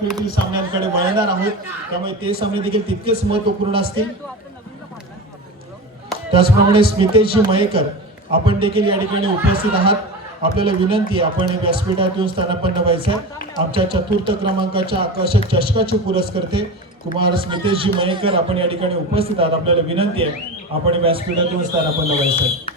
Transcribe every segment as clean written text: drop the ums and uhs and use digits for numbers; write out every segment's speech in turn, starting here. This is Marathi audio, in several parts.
फेरीतील सामन्यांकडे वळणार आहोत, त्यामुळे ते सामने देखील तितकेच महत्त्वपूर्ण असतील. त्याचप्रमाणे स्मितेशजी मयेकर आपण देखील या ठिकाणी उपस्थित आहात. आपल्याला विनंती, आपण व्यासपीठात येऊन स्थानापन्न व्हायचं. आमच्या चतुर्थ क्रमांकाच्या आकर्षक चषकाचे पुरस्कर्ते कुमार स्मितेशजी मयेकर आपण या ठिकाणी उपस्थित आहात. आपल्याला विनंती आहे, आपण व्यासपीठात येऊन स्थानापन्न व्हायचं.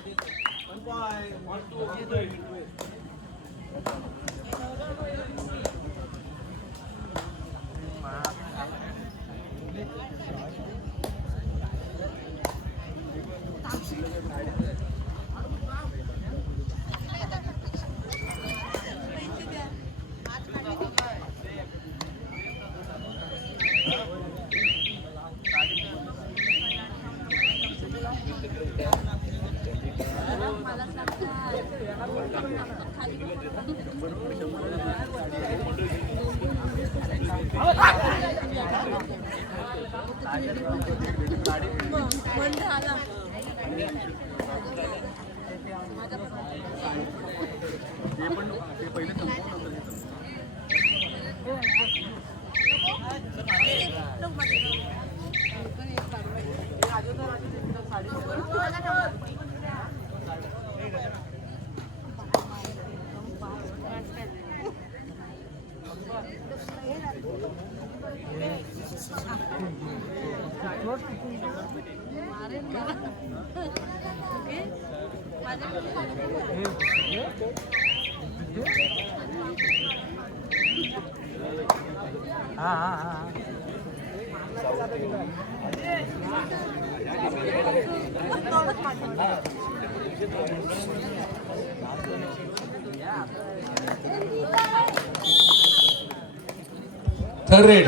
थर्ड रेड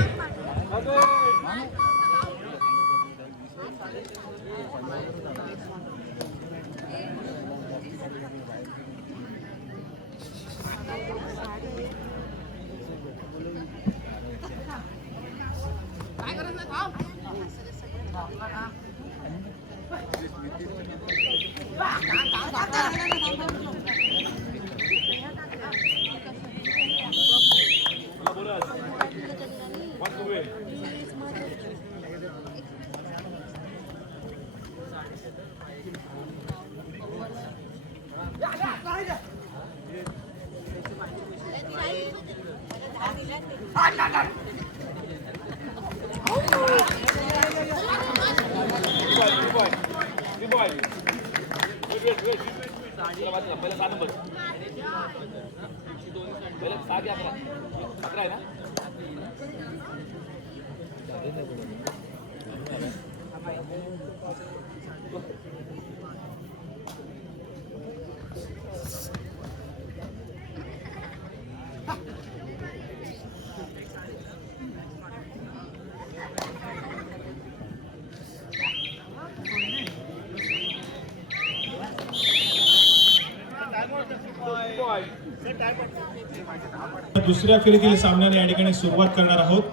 दुसऱ्या फेरीतील सामन्याने या ठिकाणी सुरुवात करणार आहोत,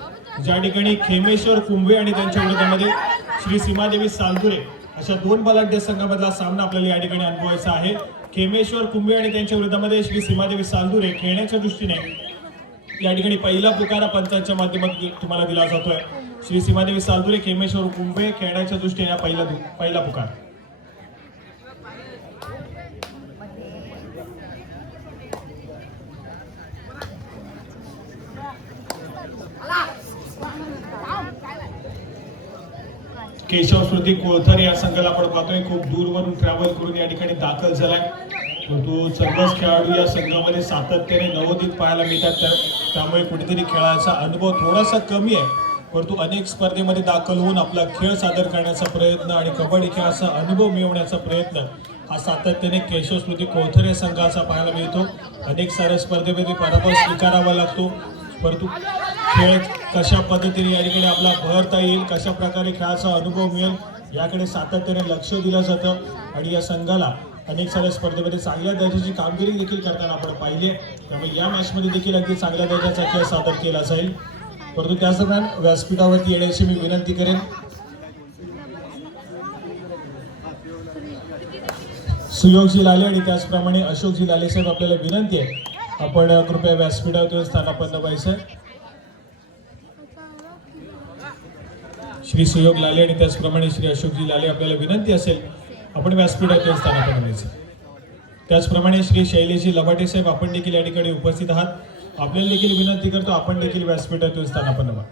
ज्या ठिकाणी खेमेश्वर कुंभे आणि त्यांच्या विरोधामध्ये श्री सीमादेवी सालदुरे अशा दोन बलाढ्य संघामधला सामना आपल्याला या ठिकाणी अनुभवायचा आहे. खेमेश्वर कुंभे आणि त्यांच्या विरोधामध्ये श्री सीमादेवी सालदुरे खेळण्याच्या दृष्टीने या ठिकाणी पहिला पुकारा पंचांच्या माध्यमातून तुम्हाला दिला जातोय. श्री सीमादेवी सालदुरे, खेमेश्वर कुंभे खेळण्याच्या दृष्टीने पहिला पुकार. केशव श्रुती कोळथर या संघाला आपण पाहतोय खूप दूरवरून ट्रॅव्हल करून या ठिकाणी दाखल झालाय. परंतु सर्वच खेळाडू या संघामध्ये सातत्याने नवोदित पाहायला मिळतात, त्यामुळे कुठेतरी खेळाचा अनुभव थोडासा कमी आहे. परंतु अनेक स्पर्धेमध्ये दाखल होऊन आपला खेळ सादर करण्याचा प्रयत्न आणि कबड्डी खेळाचा अनुभव मिळवण्याचा प्रयत्न हा सातत्याने केशव श्रुती कोळथर या संघाचा पाहायला मिळतो. अनेक साऱ्या स्पर्धेमध्ये पराभव स्वीकारावा लागतो, परंतु खेळ कशा पद्धतीने या ठिकाणी आपला भरता येईल, कशा प्रकारे खेळाचा अनुभव मिळेल याकडे सातत्याने लक्ष दिलं जातं. आणि या संघाला अनेक साऱ्या स्पर्धेमध्ये चांगल्या दर्जाची कामगिरी देखील करताना आपण पाहिली, त्यामुळे या मॅचमध्ये देखील अगदी चांगल्या दर्जाचा खेळ सादर केला जाईल. परंतु त्याच दरम्यान व्यासपीठावरती येण्याची मी विनंती करेन. सुयोगजी लाले आणि त्याचप्रमाणे अशोकजी लाले साहेब, आपल्याला विनंती आहे आपण कृपया व्यासपीठावर स्थानापन्न व्हायचं. श्री सुयोग लाले आणि त्याचप्रमाणे श्री अशोकजी लाले आपल्याला विनंती असेल आपण व्यासपीठात स्थानापन्न व्हायचं. त्याचप्रमाणे श्री शैलेशजी लबाटे साहेब आपण देखील या ठिकाणी उपस्थित आहात. आपल्याला देखील विनंती करतो आपण देखील व्यासपीठात स्थानापन्न व्हा.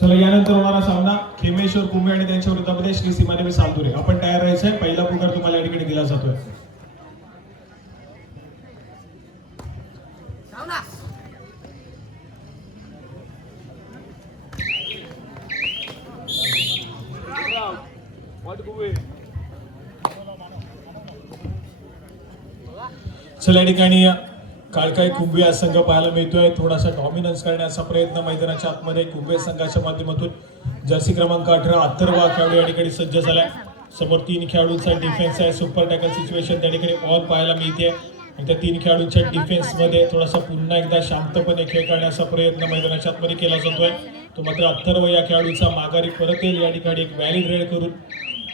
चला यानंतर होणारा सामना खेमेश्वर कुंभे आणि त्यांच्या विरोधामध्ये श्री सीमादेवी सालदुरे. आपण तयार राहायचंय. पहिला पुकार तुम्हाला या ठिकाणी दिला जातोय. चला या ठिकाणी काळकाई कुंभे हा संघ पाहायला मिळतोय. थोडासा डॉमिनन्स करण्याचा प्रयत्न मैदानाच्या आतमध्ये कुंभे संघाच्या माध्यमातून जर्सी क्रमांक 18 अथर्वा खेळाडू या ठिकाणी सज्ज झालाय. समोर 3 खेळाडूंचा डिफेन्स आहे. सुपर टॅकल सिच्युएशन त्या ठिकाणी ऑन पाहायला मिळते आणि त्या 3 खेळाडूंच्या डिफेन्स मध्ये थोडासा पुन्हा एकदा शांतपणे खेळ करण्याचा प्रयत्न मैदानाच्या आतमध्ये केला जातोय. तो मात्र अथर्व या खेळाडूचा माघारी परत येईल या ठिकाणी एक व्हॅलिड रेड करून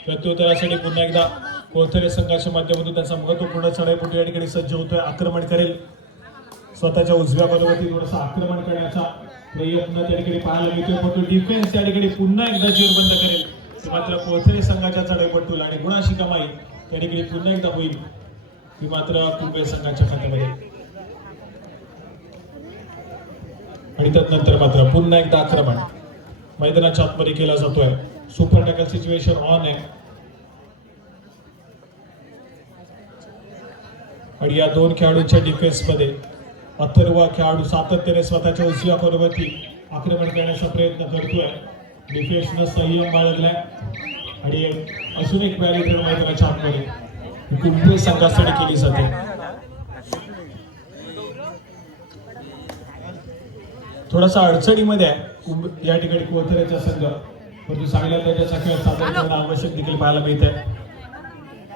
प्रत्युत्तरासाठी पुन्हा एकदा कोथरे संघाच्या माध्यमातून त्यांचा महत्वपूर्ण चढाईपटू या ठिकाणी सज्ज होतोय. आक्रमण करेल. स्वतःच्या उजव्या बाजूवरती थोडासा आक्रमण करण्याचा प्रयत्न त्या ठिकाणी पाहायला मिळतोय. पण तो डिफेन्स त्या ठिकाणी पुन्हा एकदा जेरबंद करेल. ती मात्र कोथरे संघाच्या चढाईपटूला आणि गुणाशी कमाई त्या ठिकाणी पुन्हा एकदा होईल. ती मात्र कुंभे संघाच्या खात्यामध्ये आणि त्यानंतर मात्र पुन्हा एकदा आक्रमण मैदानाच्या आतमध्ये केला जातोय. सुपर टॅकल सिच्युएशन ऑन आहे आणि या 2 खेळाडूंच्या डिफेन्स मध्ये अथर्व खेळाडू सातत्याने स्वतःच्या उजव्या कॉर्नरवरती आक्रमण करण्याचा प्रयत्न करतोय. डिफेन्सनं संयम बाळगलाय आणि अजून एक व्हॅली रेड मैदानाच्या आतमध्ये कुंभे संघासाठी केली जाते. थोडासा अडचणीमध्ये आहे या ठिकाणी कोथरेचा संघ. परंतु चांगल्या त्याच्या खेळ सादर करणं आवश्यक देखील पाहायला मिळत आहे.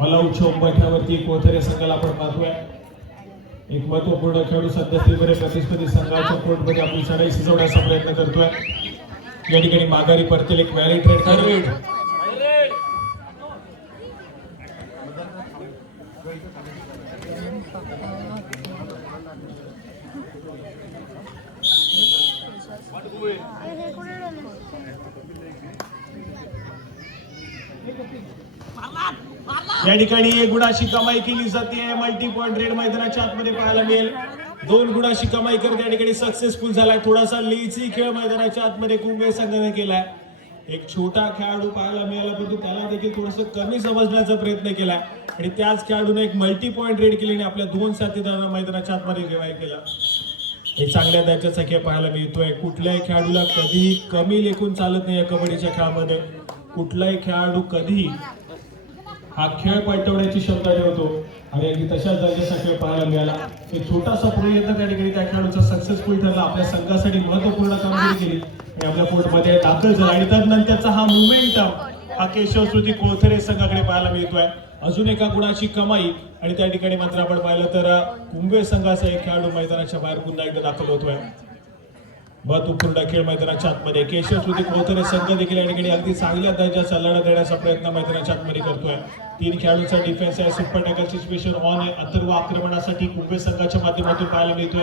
ऑलआउट उंबरठ्यावरती कोथरे संघाला आपण पाहतोय. एक महत्वपूर्ण खेळाडू सध्या तीव्र प्रतिस्पर्धी संघाच्या कोर्टमध्ये आपली चढाई सजवण्याचा प्रयत्न करतोय. या ठिकाणी माघारी परतील एक व्हॅली ट्रेड करेल. या ठिकाणी 1 गुणाची कमाई केली जाते. मल्टी पॉइंट रेड मैदानाच्या आतमध्ये पाहायला मिळेल. 2 गुणाची कमाई करत या ठिकाणी सक्सेसफुल झालाय. थोडासा लीची खेळ मैदानाच्या आतमध्ये कुंभे संघाने केलाय. एक छोटा खेळाडू पाहायला मिळाला परंतु त्याला देखील थोडंसं कमी समजण्याचा प्रयत्न केलाय आणि त्याच खेळाडूने एक मल्टी पॉइंट रेड केली आणि आपल्या 2 साथीदारांना मैदानाच्या आतमध्ये रिवाईव्ह केला. हे चांगल्या दर्जाचा खेळ पाहायला मिळतोय. कुठल्याही खेळाडूला कधीही कमी लेखून चालत नाही या कबड्डीच्या खेळामध्ये. कुठलाही खेळाडू कधीही हा खेळ पलटवण्याची क्षमता ठेवतो आणि अगदी तशाच दर्जाचा खेळ पाहायला मिळाला. एक छोटासा प्रयत्न त्या ठिकाणी त्या खेळाडूचा सक्सेसफुल ठरला. आपल्या संघासाठी महत्वपूर्ण कामगिरी केली आणि आपल्या कोर्टमध्ये दाखल झाला आणि त्यानंतरचा हा मोमेंटम हा केशवश्रुती कोथरे संघाकडे पाहायला मिळतोय. अजून एका गुणाची कमाई आणि त्या ठिकाणी मात्र आपण पाहिलं तर कुंभे संघाचा एक खेळाडू मैदानाच्या बाहेर पुन्हा एकदा दाखल होतोय. महत्वपूर्ण खेळ मैदानाच्या आतमध्ये केशवश्रुती कोथरे संघ देखील या ठिकाणी अगदी चांगल्या दर्जाचा लढा देण्याचा प्रयत्न मैदानाच्या आतमध्ये करतोय. 3 खेळाडूंचा डिफेन्स आहे. सुपर टॅकल सिच्युएशन ऑन आहे. अथर्व आक्रमणासाठी कुंभे संघाच्या माध्यमातून पाहायला मिळतोय.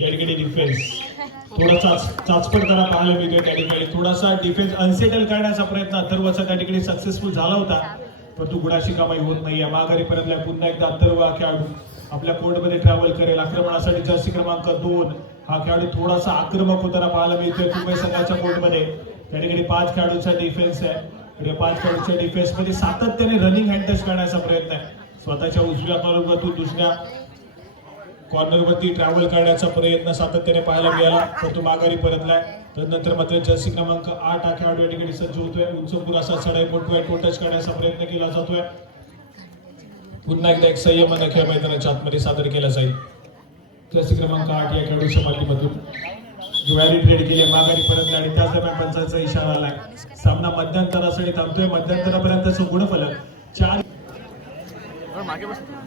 या ठिकाणी डिफेन्स थोडासा चाचपटताना पाहायला मिळतोय. त्या ठिकाणी थोडासा डिफेन्स अनसेटल करण्याचा प्रयत्न अथर्वचा त्या ठिकाणी सक्सेसफुल झाला होता परंतु गुणाची कमाई होत नाही. माघारी परतल्या पुन्हा एकदा अथर्व खेळाडू आपल्या कोर्टमध्ये ट्रॅव्हल करेल. आक्रमणासाठी जर्सी क्रमांक 2 हा खेळाडू थोडासा आक्रमक होताना पाहायला मिळतोय कुंभे संघाच्या कोर्टमध्ये. त्या ठिकाणी 5 खेळाडूंचा डिफेन्स आहे. 5 खेळाडूंच्या डिफेन्स मध्ये सातत्याने रनिंग हँड टच करण्याचा प्रयत्न आहे. स्वतःच्या उजव्या कॉर्नरवरतून दुसऱ्या कॉर्नरवरती ट्रॅव्हल करण्याचा प्रयत्न सातत्याने पाहायला मिळाला परंतु माघारी परतलाय. त्यानंतर मात्र जर्सी क्रमांक 8 हा खेळाडू या ठिकाणी सज्ज होतोय. उंचपुर असा चढाईपटू टो टच करण्याचा प्रयत्न केला जातोय. पुन्हा एकदा एक संयमानं खेळ मैदानाच्या आतमध्ये सादर केला जाईल. जर्सी क्रमांक 8 या खेळाडूच्या माध्यमातून व्हॅली ट्रेड केली. माघारी परतले आणि त्याच दरम्यान पंचांचा इशारा आलाय. सामना मध्यंतरासाठी थांबतोय. मध्यंतरापर्यंतचं गुणफलक 4 108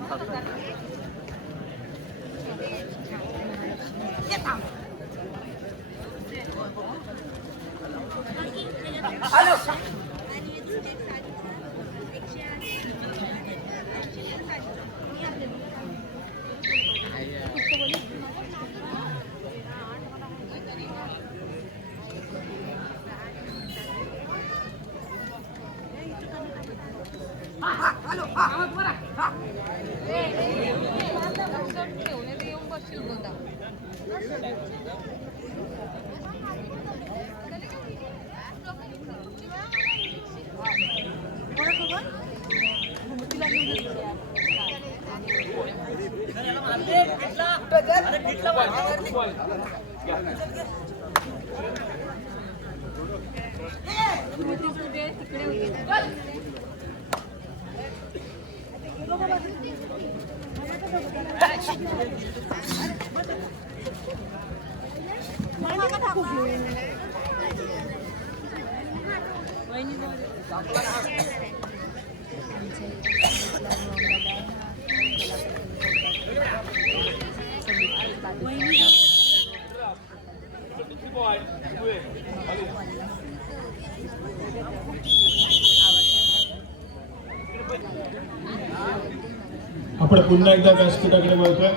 आपण पुन्हा एकदा व्यासपीठाकडे वळतोय.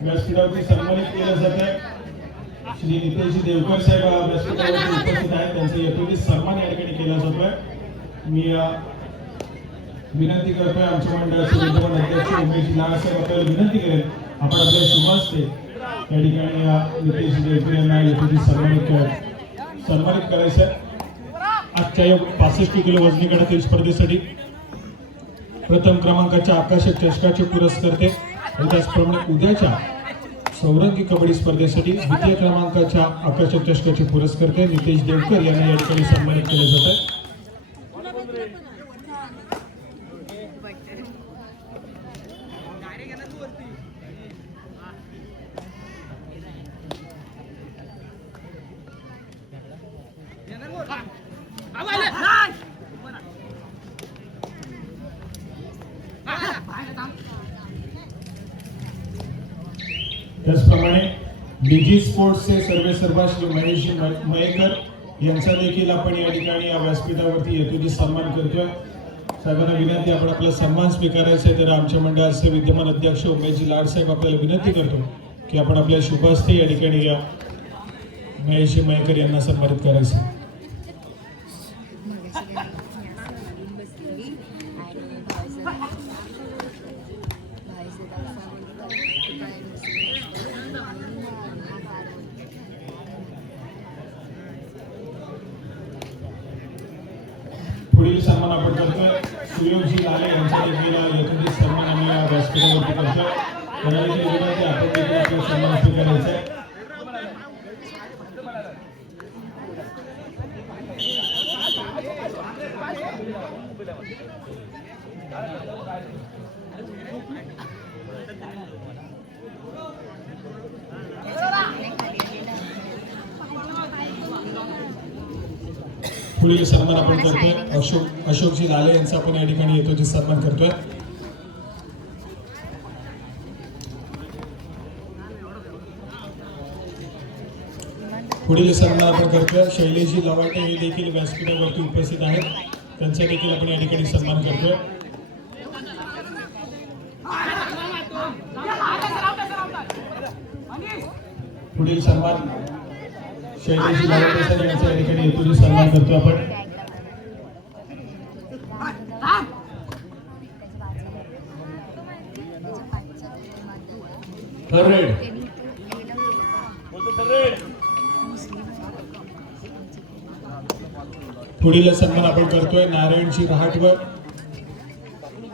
व्यासपीठावरती सन्मानित केलं जात आहे श्री नितेश देवकर साहेब व्यासपीठावरती उपस्थित आहेत. त्यांचा यथोचित सन्मान या ठिकाणी केला जातोय. मी विनंती करतोय आमच्या मंडळाचे विद्यमान अध्यक्ष उमेश लाड साहेब आपल्याला विनंती करेल आपण आपल्या शुभास्ते या ठिकाणी नितेश देवकर यांना यथोचित सन्मानित करायचं. आजच्या या 65 किलो वजनी गटातील स्पर्धेसाठी प्रथम क्रमांकाच्या आकर्षक चषकाचे पुरस्कर्ते आणि त्याचप्रमाणे उद्याच्या सौरंगी कबड्डी स्पर्धेसाठी द्वितीय क्रमांकाच्या आकर्षक चषकाचे पुरस्कर्ते नितेश देवकर यांना या ठिकाणी सन्मानित केले जात आहे. त्याचप्रमाणे डीजी स्पोर्ट्सचे सर्वेसर्वा श्री महेश मयेकर यांचा देखील आपण या ठिकाणी या व्यासपीठावरती यथोचित सन्मान करतोय. साहेबांना विनंती आपण आपला सन्मान स्वीकारायचा आहे. तर आमच्या मंडळाचे विद्यमान अध्यक्ष उमेशजी लाड साहेब आपल्याला विनंती करतो की आपण आपल्या शुभहस्ते या ठिकाणी या महेश मयेकर यांना सन्मानित करायचं. पुढील सन्मान आपण करतोय सुयोगजी लाले यांचा देखील यथोचित सन्मान आम्ही या व्यासपीठावरती करतोय. आपण देखील आपला सन्मान स्वीकारायचा आहे. पुढील सन्मान आपण करतोय अशोकजी लाले यांचा आपण या ठिकाणी यथोचित सन्मान करतोय. पुढील सन्मान आपण करतोय शैलेशजी लवाटे हे देखील व्यासपीठावरती उपस्थित आहेत. त्यांचा देखील आपण या ठिकाणी सन्मान करतोय. पुढील सन्मान शैलेशजी लवाटे यांचा या ठिकाणी यथोचित सन्मान करतो आपण. पुढील सन्मान आपण करतोय नारायणजी रहाटवर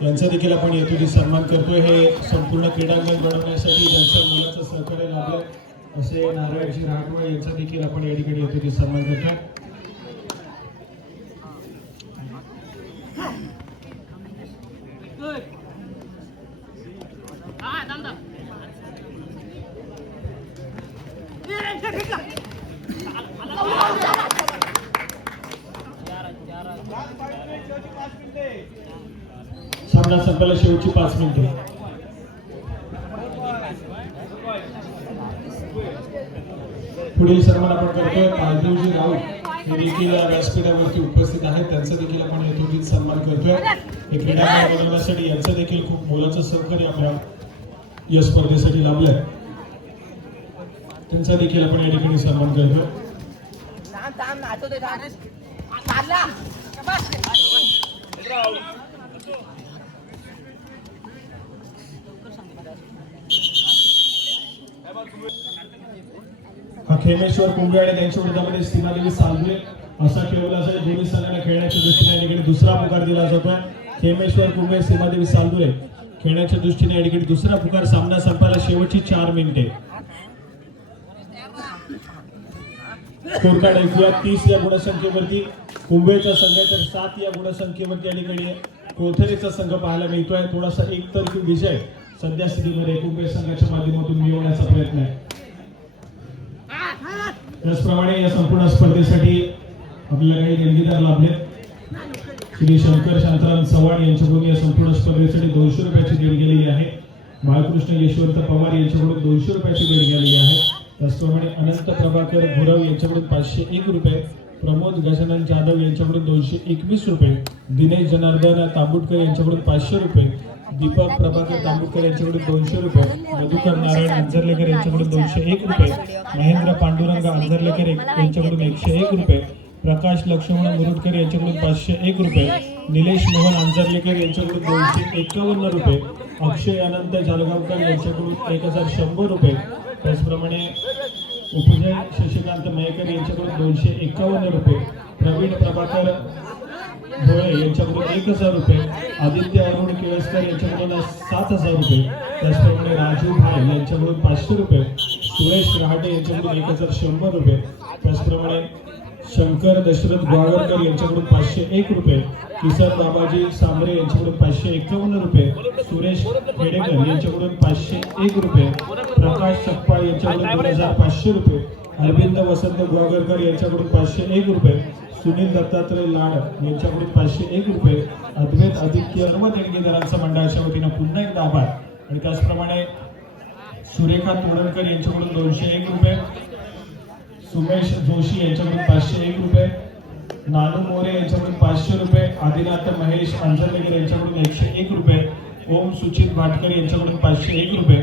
यांचा देखील आपण यथोचित सन्मान करतोय. हे संपूर्ण क्रीडांगण बनवण्यासाठी ज्यांचं मुलाचं सहकार्य लाभलंय असे नारायणजी रहाटवर यांचा देखील आपण या ठिकाणी यथोचित सन्मान करतोय. सामना संपायला शेवटची 5 मिनिटे. पुढील सन्मान आपण करतोय पालदेवजी राऊत हे देखील व्यासपीठावरती उपस्थित आहेत. त्यांचा देखील आपण यथोचित सन्मान करतोय. हे क्रीडांगण बनवण्यासाठी यांचं देखील खूप मोलाचं सहकार्य आपल्या या स्पर्धेसाठी लाभलंय. त्यांचा देखील आपण या ठिकाणी सन्मान करतोय. हा खेमेश्वर कुंभे आणि त्यांच्या विरोधामध्ये सीमादेवी सालगुरे असा खेळवला जाईल. दोन्ही संघांना खेळण्याच्या दृष्टीने या ठिकाणी दुसरा पुकार दिला जातोय. खेमेश्वर कुंभे सीमादेवी सालगुरे खेळण्याच्या दृष्टीने या ठिकाणी दुसरा पुकार. सामना संपायला शेवटची 4 मिनिटे. स्कोर कार्ड ऐकूया. 30 या गुणसंख्येवरती कुंभेचा संघ आहे, तर 7 या गुणसंख्येवरती या ठिकाणी कोथरेचा संघ पाहायला मिळतोय. थोडासा एकतर्फी विजय सध्या स्थितीमध्ये कुंभे संघाच्या माध्यमातून मिळवण्याचा प्रयत्न आहे. त्याचप्रमाणे या संपूर्ण स्पर्धेसाठी आपल्याला काही देणगीदार लाभले. श्री शंकर शांताराम चव्हाण यांच्याकडून या संपूर्ण स्पर्धेसाठी 200 रुपयाची देणगी गेलेली आहे. बाळकृष्ण यशवंत पवार यांच्याकडून 200 रुपयाची देणगी आलेली आहे. त्याचप्रमाणे अनंत प्रभाकर गुरव यांच्याकडून 501 रुपये, प्रमोद गजानन जाधव यांच्याकडून 221 रुपये, दिनेश जनार्दन तांबुटकर यांच्याकडून 500 रुपये, दीपक प्रभाकर तांबुटकर यांच्याकडून 200 रुपये, मधुकर नारायण अंजरलेकर यांच्याकडून 201 रुपये, महेंद्र पांडुरंग अंजरलेकर यांच्याकडून 101 रुपये, प्रकाश लक्ष्मण मुरुडकर यांच्याकडून 501 रुपये, निलेश मोहन अंजरलेकर यांच्याकडून 251 रुपये, अक्षय अनंत जालगावकर यांच्याकडून 1100 रुपये. त्याचप्रमाणे उपजय शशिकांत मयेकर यांच्याकडून 251 रुपये, प्रवीण प्रभाकर भोळे यांच्याकडून 1000 रुपये, आदित्य अरुण केळसकर यांच्याकडून 7000 रुपये. त्याचप्रमाणे राजू भाई यांच्याकडून 500 रुपये, सुरेश रहाटे यांच्याकडून 1100 रुपये. त्याचप्रमाणे शंकर दशरथ ग्वाळवरकर यांच्याकडून 501 रुपये, किसन बाबाजी सांबरे यांच्याकडून 551 रुपये, सुरेश खेडेकर यांच्याकडून 501 रुपये, प्रकाश सकपाळ यांच्याकडून 2500 रुपये, अरविंद वसंत ग्वागरकर यांच्याकडून 501 रुपये, सुनील दत्तात्रय लाड यांच्याकडून 501 रुपये, अद्वैत आदित्य सर्व देणगीदारांचा मंडळाच्या वतीनं पुन्हा एकदा आभार. आणि त्याचप्रमाणे सुरेखा तोडणकर यांच्याकडून 201 रुपये, सुमेश जोशी यांच्याकडून 501 रुपये, नानू मोरे यांच्याकडून 500 रुपये, आदिनाथ महेश अंजरलेकर यांच्याकडून 101 रुपये, ओम सुचित भाटकर यांच्याकडून 501 रुपये,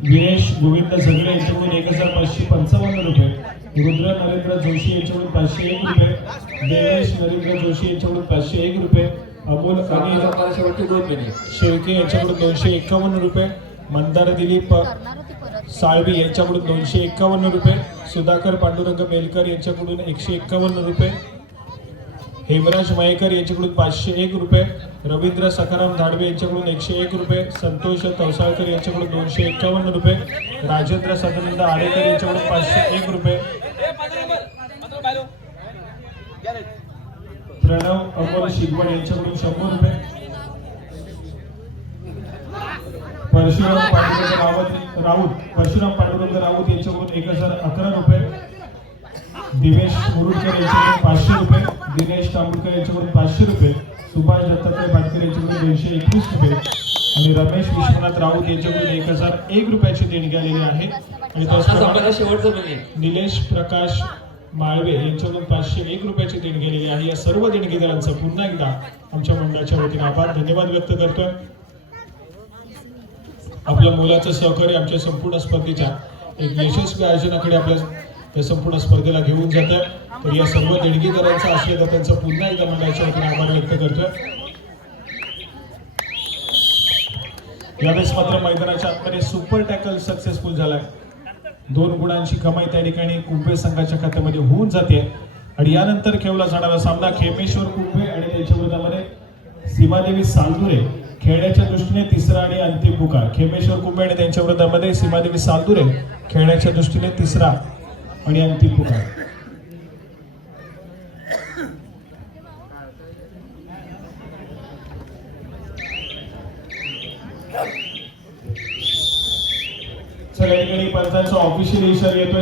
विरेश गोविंद झगडे यांच्याकडून 1555 रुपये, रुद्र नरेंद्र जोशी यांच्याकडून 501 रुपये, देवेश नरेंद्र जोशी यांच्याकडून 501 रुपये, अमोल अनिल शेळके यांच्याकडून 251 रुपये, मंदार दिलीप साळवी यांच्याकडून 251 रुपये, सुधाकर पांडुरंग मेलकर यांच्याकडून 151 रुपये, हेमराज मयेकर यांच्याकडून 501 रुपये, रवींद्र सखाराम धाडवे यांच्याकडून 101 रुपये, संतोष तवसाळकर यांच्याकडून 251 रुपये, राजेंद्र सदानंद आडेकर यांच्याकडून 501 रुपये, प्रणव अमोल शिगवण यांच्याकडून 100 रुपये, परशुराम पांडुरंग राऊत यांच्याकडून 1011 रुपये, दिवेश मुरुडकर यांच्याकडून 500 रुपये, दिनेश तांबुडकर यांच्याकडून 500 रुपये, सुभाष दत्तात्रय भाटकर यांच्याकडून 221 रुपये आणि रमेश विश्वनाथ राऊत यांच्याकडून 1001 रुपयाची देणगी आलेली आहे. आणि त्याचप्रमाणे निलेश प्रकाश माळवे यांच्याकडून 501 रुपयाची देणगी आलेली आहे. या सर्व देणगीदारांचं पुन्हा एकदा आमच्या मंडळाच्या वतीने आभार धन्यवाद व्यक्त करतोय. आपल्या मुलाचं सहकार्य आमच्या संपूर्ण स्पर्धेच्या एक यशस्वी आयोजनाकडे आपल्या या संपूर्ण स्पर्धेला घेऊन जात आहे. तर या सर्व देणगीदारांचा आशीर्वादांचा पुन्हा एकदा मंडळाच्या वतीने आभार व्यक्त करतोय. यावेळेस मात्र मैदानाच्या आतमध्ये सुपर टॅकल सक्सेसफुल झालाय. 2 गुणांची कमाई त्या ठिकाणी कुंभे संघाच्या खात्यामध्ये होऊन जाते. आणि यानंतर खेळला जाणारा सामना खेमेश्वर कुंभे आणि त्यांच्या विरोधामध्ये सीमादेवी सालदुरे खेळण्याच्या दृष्टीने तिसरा आणि अंतिम पुकार. खेमेश्वर कुंभे आणि त्यांच्या विरोधामध्ये सीमादेवी सालदुरे खेळण्याच्या दृष्टीने तिसरा आणि अंतिम पुकार. चला, या ठिकाणी पंचांचा ऑफिशियल इशारा येतोय.